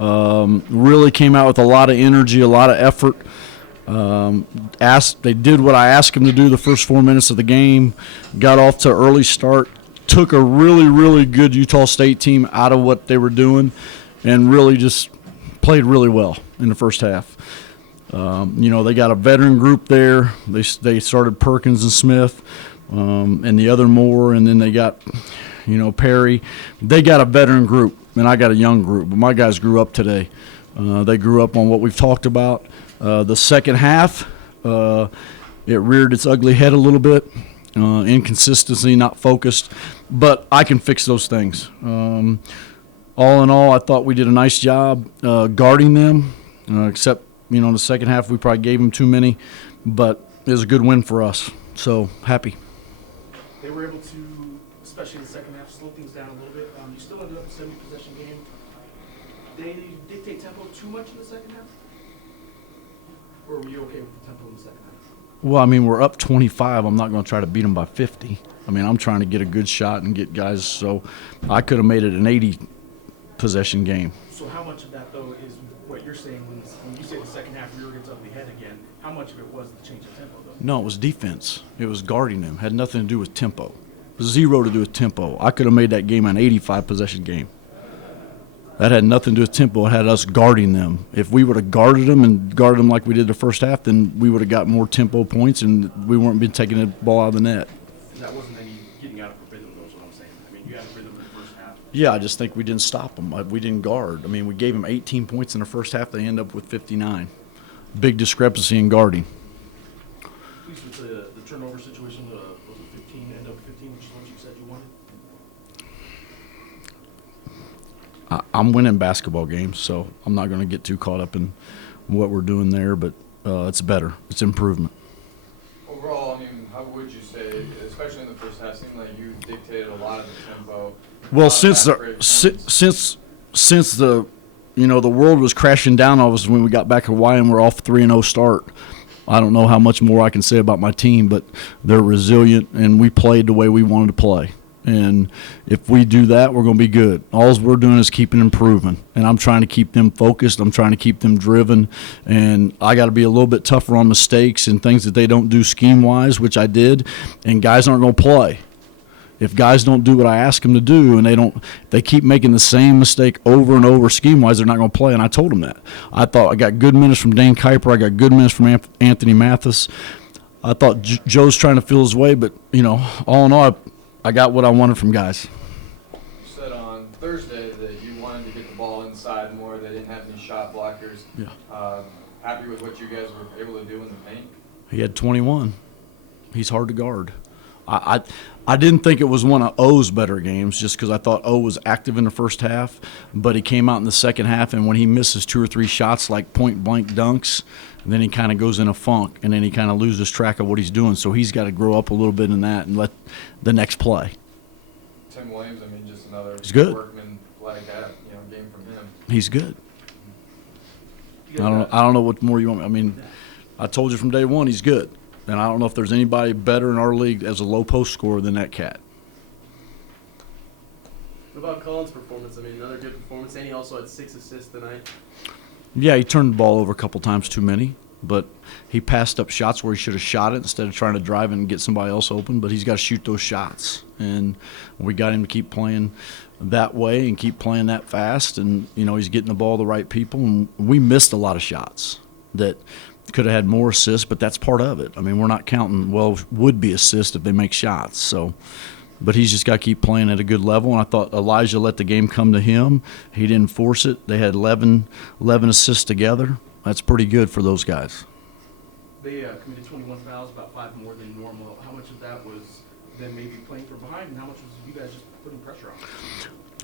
Really came out with a lot of energy, a lot of effort. They did what I asked them to do the first 4 minutes of the game, got off to an early start, took a really, really good Utah State team out of what they were doing, and really just played really well in the first half. They got a veteran group there. They started Perkins and Smith, and the other Moore, and then they got, Perry. They got a veteran group, and I got a young group. But my guys grew up today. They grew up on what we've talked about. The second half, it reared its ugly head a little bit. Inconsistency, not focused. But I can fix those things. All in all, I thought we did a nice job guarding them, except, in the second half we probably gave them too many. But it was a good win for us. So, happy. They were able to, especially in the second half, slow things down a little bit. You still ended up a 70-possession game. They dictate tempo too much in the second half? Or were you okay with the tempo in the second half? Well, we're up 25. I'm not going to try to beat them by 50. I'm trying to get a good shot and get guys. So I could have made it an 80-possession game. So how much of that, though, is what you're saying when you say the second half rear gets ugly head again? How much of it was the change of tempo, though? No, it was defense. It was guarding them. Had nothing to do with tempo. Zero to do with tempo. I could have made that game an 85-possession game. That had nothing to do with tempo. It had us guarding them. If we would have guarded them like we did the first half, then we would have got more tempo points, and we weren't been taking the ball out of the net. That wasn't any getting out of a rhythm, though, is what I'm saying. You had a rhythm in the first half. Yeah, I just think we didn't stop them. We didn't guard. We gave them 18 points in the first half. They end up with 59. Big discrepancy in guarding. At least with the turnover situation, was it 15, end up 15, which is what you said you wanted? I'm winning basketball games, so I'm not going to get too caught up in what we're doing there, but it's better. It's improvement. Overall, how would you say, especially in the first half, seemed like you dictated a lot of the tempo? Well, since the the world was crashing down on us when we got back to Hawaii and we're off 3-0 start. I don't know how much more I can say about my team, but they're resilient, and we played the way we wanted to play. And if we do that, we're going to be good. All we're doing is keeping improving, and I'm trying to keep them focused. I'm trying to keep them driven, and I got to be a little bit tougher on mistakes and things that they don't do scheme-wise, which I did, and guys aren't going to play. If guys don't do what I ask them to do and they keep making the same mistake over and over scheme-wise, they're not going to play, and I told them that. I thought I got good minutes from Dane Kuiper. I got good minutes from Anthony Mathis. I thought Joe's trying to feel his way, but, all in all, I got what I wanted from guys. You said on Thursday that you wanted to get the ball inside more. They didn't have any shot blockers. Yeah. Happy with what you guys were able to do in the paint? He had 21. He's hard to guard. I didn't think it was one of O's better games just because I thought O was active in the first half, but he came out in the second half, and when he misses 2 or 3 shots like point-blank dunks, then he kind of goes in a funk, and then he kind of loses track of what he's doing. So he's got to grow up a little bit in that and let the next play. Tim Williams, just another he's good. Workman like that, game from him. He's good. I don't know what more you want. I told you from day one he's good. And I don't know if there's anybody better in our league as a low post scorer than that cat. What about Cullen's performance? Another good performance, and he also had 6 assists tonight. Yeah, he turned the ball over a couple times too many, but he passed up shots where he should have shot it instead of trying to drive and get somebody else open. But he's got to shoot those shots, and we got him to keep playing that way and keep playing that fast. And he's getting the ball to the right people, and we missed a lot of shots that could have had more assists, but that's part of it. We're not counting would be assists if they make shots. So, but he's just got to keep playing at a good level. And I thought Elijah let the game come to him. He didn't force it. They had 11 assists together. That's pretty good for those guys. They committed 21 fouls, about 5 more than normal. How much of that was them maybe playing from behind, and how much was you guys just putting pressure on them?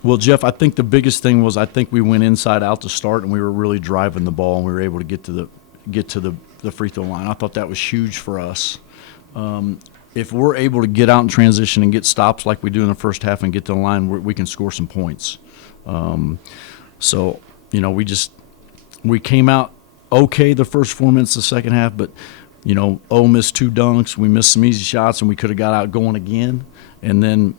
Well, Jeff, I think the biggest thing was I think we went inside out to start, and we were really driving the ball, and we were able to get to the free throw line. I thought that was huge for us. If we're able to get out in transition and get stops like we do in the first half and get to the line, we can score some points. We came out okay the first 4 minutes of the second half, but O missed 2 dunks. We missed some easy shots, and we could have got out going again. And then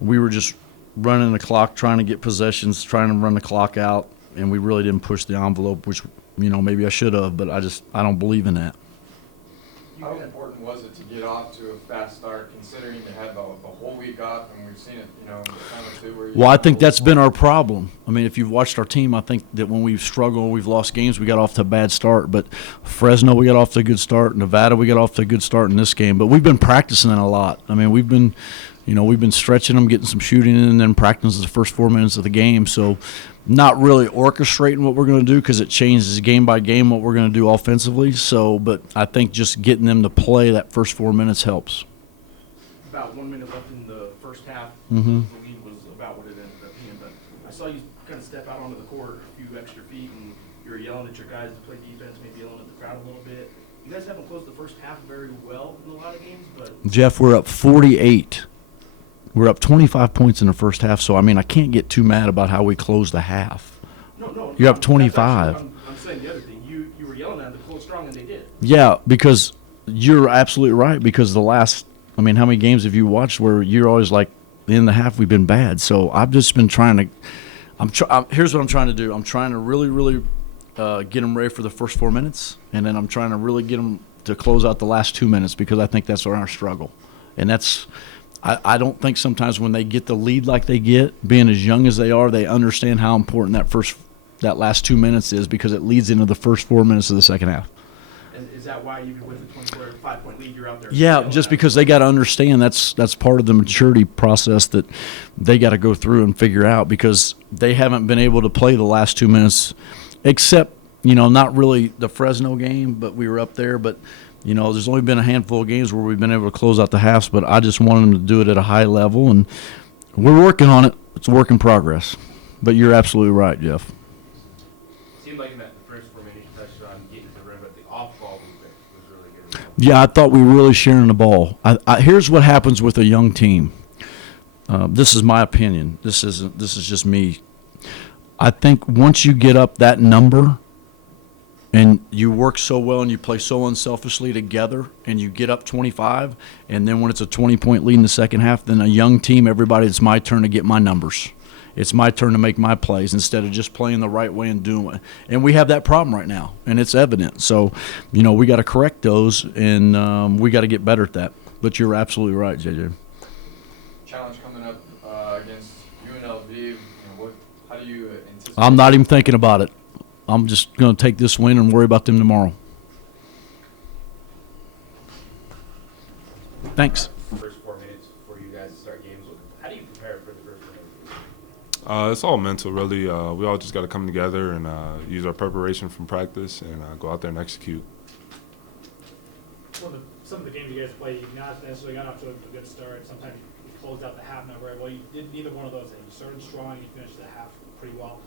we were just running the clock, trying to get possessions, trying to run the clock out, and we really didn't push the envelope, which, maybe I should have, but I don't believe in that. How important was it to get off to a fast start, considering you had the whole week off, and we've seen it, in the time or two where you. Well, I think that's been our problem. I mean, if you've watched our team, I think that when we've struggled, we've lost games, we got off to a bad start. But Fresno, we got off to a good start. Nevada, we got off to a good start in this game. But we've been practicing it a lot. I mean, we've been stretching them, getting some shooting in, and then practicing the first 4 minutes of the game. So not really orchestrating what we're going to do because it changes game by game what we're going to do offensively. So, but I think just getting them to play that first 4 minutes helps. About 1 minute left in the first half. Mm-hmm. The lead was about what it ended up being. But I saw you kind of step out onto the court a few extra feet, and you were yelling at your guys to play defense, maybe yelling at the crowd a little bit. You guys haven't closed the first half very well in a lot of games, but Jeff, we're up 48. We're up 25 points in the first half, so, I can't get too mad about how we closed the half. no. You're up that's 25. actually, I'm saying the other thing. You were yelling at them to close strong, and they did. Yeah, because you're absolutely right, because the last how many games have you watched where you're always like, the end of the half we've been bad. So I've just been trying to here's what I'm trying to do. I'm trying to really, really get them ready for the first 4 minutes, and then I'm trying to really get them to close out the last 2 minutes because I think that's our struggle. And that's I don't think sometimes when they get the lead like they get, being as young as they are, they understand how important that last 2 minutes is because it leads into the first 4 minutes of the second half. And is that why even with the 5-point lead, you're out there? Yeah, just because they got to understand that's part of the maturity process that they got to go through and figure out because they haven't been able to play the last 2 minutes, except not really the Fresno game, but we were up there. But there's only been a handful of games where we've been able to close out the halves. But I just want them to do it at a high level, and we're working on it. It's a work in progress. But you're absolutely right, Jeff. Seemed like in that first 4 minutes you touched on getting to the rim, but the off ball movement was really good. Yeah, I thought we were really sharing the ball. Here's what happens with a young team. This is my opinion. This is just me. I think once you get up that number and you work so well and you play so unselfishly together and you get up 25, and then when it's a 20-point lead in the second half, then a young team, everybody, it's my turn to get my numbers. It's my turn to make my plays instead of just playing the right way and doing it. And we have that problem right now, and it's evident. So, we got to correct those, and we got to get better at that. But you're absolutely right, JJ. Challenge coming up against UNLV. How do you anticipate? I'm not even thinking about it. I'm just going to take this win and worry about them tomorrow. Thanks. First 4 minutes before you guys start games, how do you prepare for the first 4 minutes? It's all mental, really. We all just got to come together and use our preparation from practice and go out there and execute. Some of the games you guys play, you not necessarily got off to a good start. Sometimes you closed out the half not very well. You did neither one of those things. You started strong, you finished the half pretty well.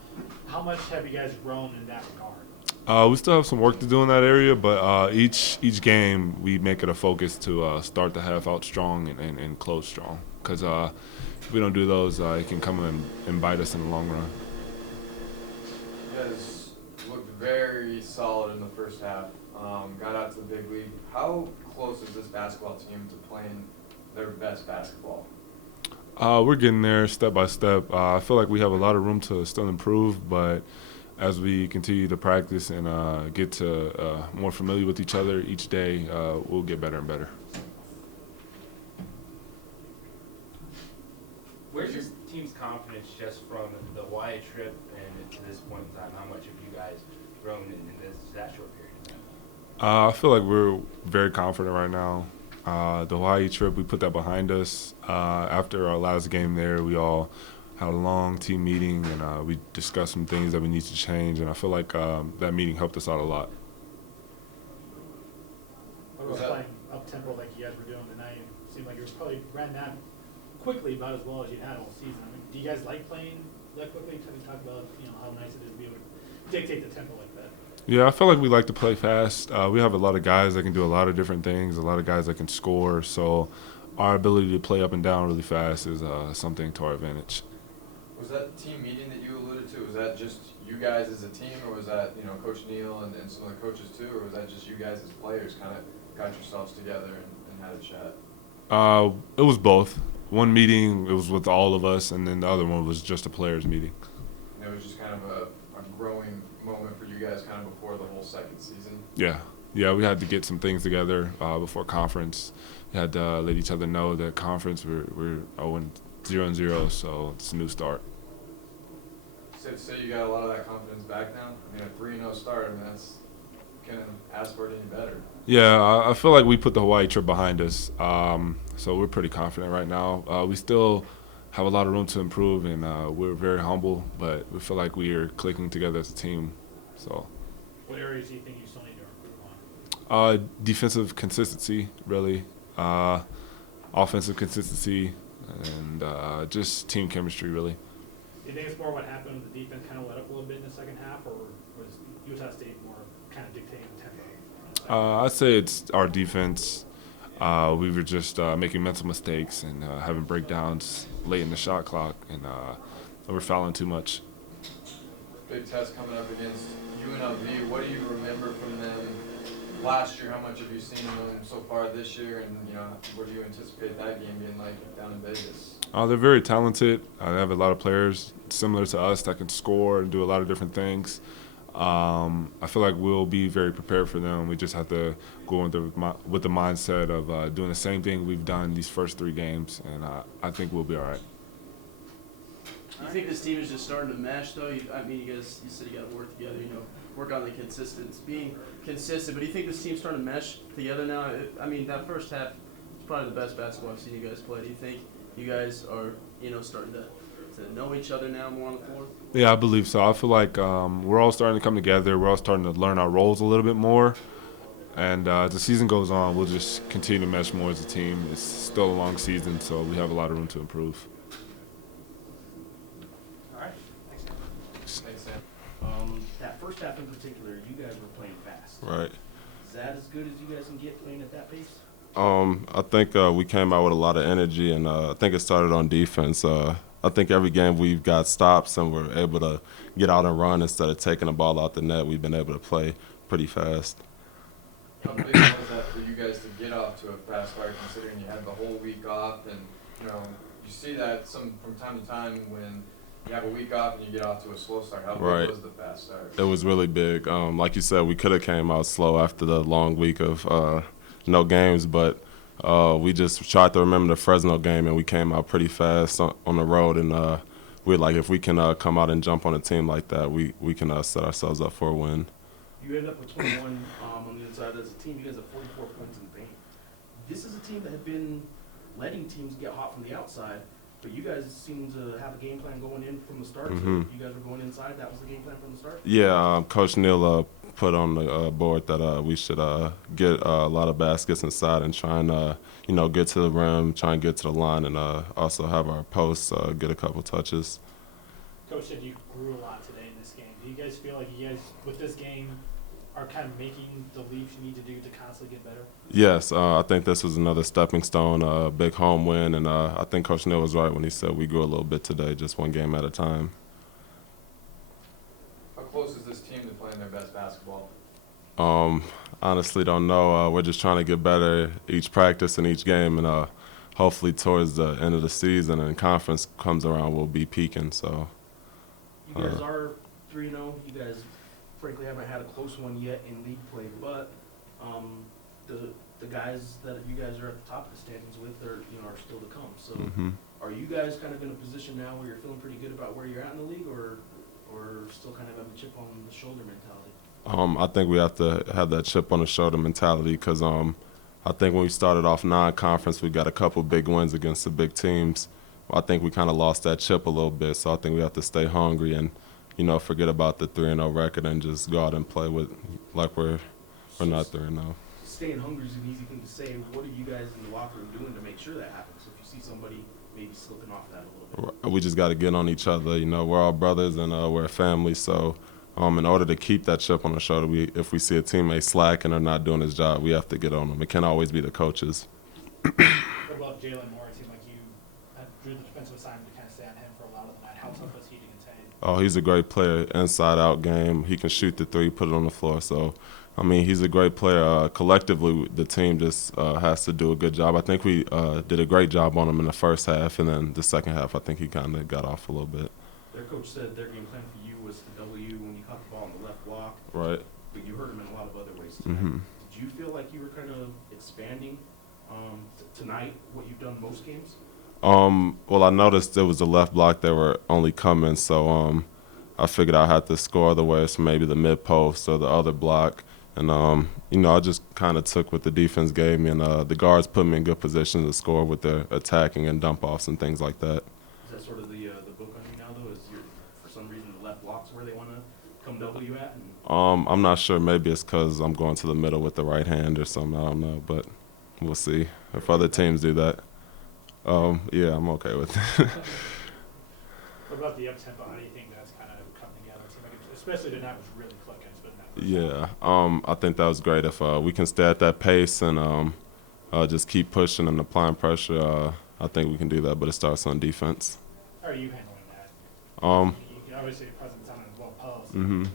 How much have you guys grown in that regard? We still have some work to do in that area, but each game we make it a focus to start the half out strong and close strong. Because if we don't do those, it can come and bite us in the long run. You guys looked very solid in the first half. Got out to the big league. How close is this basketball team to playing their best basketball? We're getting there step by step. I feel like we have a lot of room to still improve, but as we continue to practice and get to more familiar with each other each day, we'll get better and better. Where's your team's confidence just from the Hawaii trip and to this point in time? How much have you guys grown in that short period of time? I feel like we're very confident right now. The Hawaii trip, we put that behind us. After our last game there, we all had a long team meeting, and we discussed some things that we need to change, and I feel like that meeting helped us out a lot. What about playing up-tempo like you guys were doing tonight? It seemed like you probably ran that quickly about as well as you had all season. Do you guys like playing that quickly? Can we talk about how nice it is to be able to dictate the tempo like that? Yeah, I feel like we like to play fast. We have a lot of guys that can do a lot of different things, a lot of guys that can score. So our ability to play up and down really fast is something to our advantage. Was that team meeting that you alluded to, was that just you guys as a team, or was that Coach Neal and some of the coaches too, or was that just you guys as players kind of got yourselves together and had a chat? It was both. one meeting, it was with all of us, and then the other one was just a players meeting. And it was just kind of a growing moment for you guys kind of before the whole second season. Yeah. Yeah, we had to get some things together before conference. We had to let each other know that conference we're 0-0, so it's a new start. So you got a lot of that confidence back now? I mean, a 3-0 start, I mean, that's couldn't ask for it any better. Yeah, I feel like we put the Hawaii trip behind us, so we're pretty confident right now. We still have a lot of room to improve, and we're very humble, but we feel like we are clicking together as a team. So, What areas do you think you still need to improve on? defensive consistency, really, offensive consistency, and just team chemistry, really. Do you think it's more what happened with the defense kind of let up a little bit in the second half, or was Utah State more kind of dictating the tempo? I'd say it's our defense. We were just making mental mistakes and having breakdowns late in the shot clock, and we're fouling too much. Big test coming up against UNLV. What do you remember from them last year? How much have you seen them so far this year? And, what do you anticipate that game being like down in Vegas? They're very talented. They have a lot of players similar to us that can score and do a lot of different things. I feel like we'll be very prepared for them. We just have to go with the mindset of doing the same thing we've done these first 3 games, and I think we'll be all right. Do you think this team is just starting to mesh, though? You said you got to work together, work on the consistency, being consistent. But do you think this team's starting to mesh together now? That first half is probably the best basketball I've seen you guys play. Do you think you guys are, starting to know each other now more on the floor? Yeah, I believe so. I feel like we're all starting to come together. We're all starting to learn our roles a little bit more. And as the season goes on, we'll just continue to mesh more as a team. It's still a long season, so we have a lot of room to improve. All right. Thanks. Thanks, Sam. That first half in particular, you guys were playing fast. Right. Is that as good as you guys can get playing at that pace? I think we came out with a lot of energy, and I think it started on defense. I think every game we've got stops and we're able to get out and run instead of taking the ball out the net. We've been able to play pretty fast. How big was that for you guys to get off to a fast start, considering you had the whole week off? And, you see that from time to time when you have a week off and you get off to a slow start. How big was the fast start? It was really big. Like you said, we could have came out slow after the long week of no games, but we just tried to remember the Fresno game, and we came out pretty fast on the road. And we're like, if we can come out and jump on a team like that, we can set ourselves up for a win. You ended up with 21 on the inside as a team. You guys have 44 points in the paint. This is a team that had been letting teams get hot from the outside, but you guys seem to have a game plan going in from the start. Mm-hmm. So you guys were going inside. That was the game plan from the start? Yeah, Coach Neal put on the board that we should get a lot of baskets inside and try and get to the rim, try and get to the line, and also have our posts get a couple touches. Coach said you grew a lot today in this game. Do you guys feel like you guys, with this game, are kind of making the leaps you need to do to constantly get better? Yes, I think this was another stepping stone, a big home win, and I think Coach Neal was right when he said we grew a little bit today, just one game at a time. How close is this team to playing their best basketball? Honestly, don't know. We're just trying to get better each practice and each game, and hopefully towards the end of the season and conference comes around, we'll be peaking. So. You guys are 3-0. You guys, frankly, haven't had a close one yet in league play, but the guys that you guys are at the top of the standings with are still to come. So, Are you guys kind of in a position now where you're feeling pretty good about where you're at in the league, or still kind of have a chip on the shoulder mentality? I think we have to have that chip on the shoulder mentality because I think when we started off non-conference, we got a couple big wins against the big teams. I think we kind of lost that chip a little bit, so I think we have to stay hungry and, forget about the 3-0 record and just go out and play with like we're not 3-0. Staying hungry is an easy thing to say. What are you guys in the locker room doing to make sure that happens? If you see somebody maybe slipping off that a little bit, we just got to get on each other. We're all brothers and we're a family, so in order to keep that chip on the shoulder, if we see a teammate slacking or not doing his job, we have to get on them. It can't always be the coaches. What about Jalen Moore? It seemed like you drew the defensive assignment to kind of stay on him for a lot of the night. How tough was he to contain? Oh, he's a great player, inside-out game. He can shoot the three, put it on the floor. So I mean, he's a great player. Collectively, the team just has to do a good job. I think we did a great job on him in the first half, and then the second half, I think he kind of got off a little bit. Their coach said their game plan for you was the W when you caught the ball on the left block, Right. but you hurt him in a lot of other ways tonight. Mm-hmm. Did you feel like you were kind of expanding tonight what you've done most games? Well, I noticed there was a left block that were only coming, so I figured I had to score other ways, so maybe the mid post or the other block. And, I just kind of took what the defense gave me, and the guards put me in good position to score with their attacking and dump-offs and things like that. Is that sort of the book on you now, though? Is for some reason the left block's where they want to come W at? And I'm not sure. Maybe it's because I'm going to the middle with the right hand or something. I don't know, but we'll see if other teams do that. Yeah, I'm okay with it. What about the up-tempo? How do you think that's kind of come together? It seemed like especially tonight was really clicking. Yeah, I think that was great. If we can stay at that pace and just keep pushing and applying pressure, I think we can do that. But it starts on defense. How are you handling that? You obviously your presence on a low post. Mm-hmm.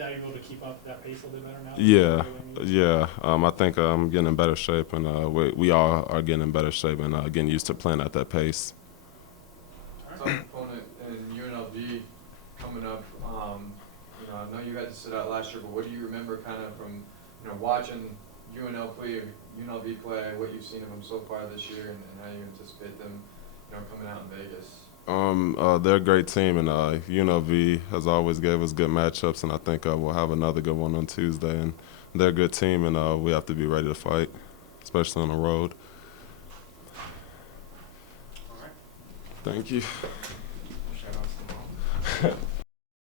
Are you able to keep up that pace a little bit better now? Yeah. I think I'm getting in better shape, and we all are getting in better shape and getting used to playing at that pace. Tough opponent in UNLV coming up. I know you had to sit out last year, but what do you remember kind of from watching UNLV play, what you've seen of them so far this year, and how you anticipate them coming out in Vegas? They're a great team, and UNLV has always gave us good matchups, and I think we'll have another good one on Tuesday. And they're a good team, and we have to be ready to fight, especially on the road. All right. Thank you. Shout outs to them all.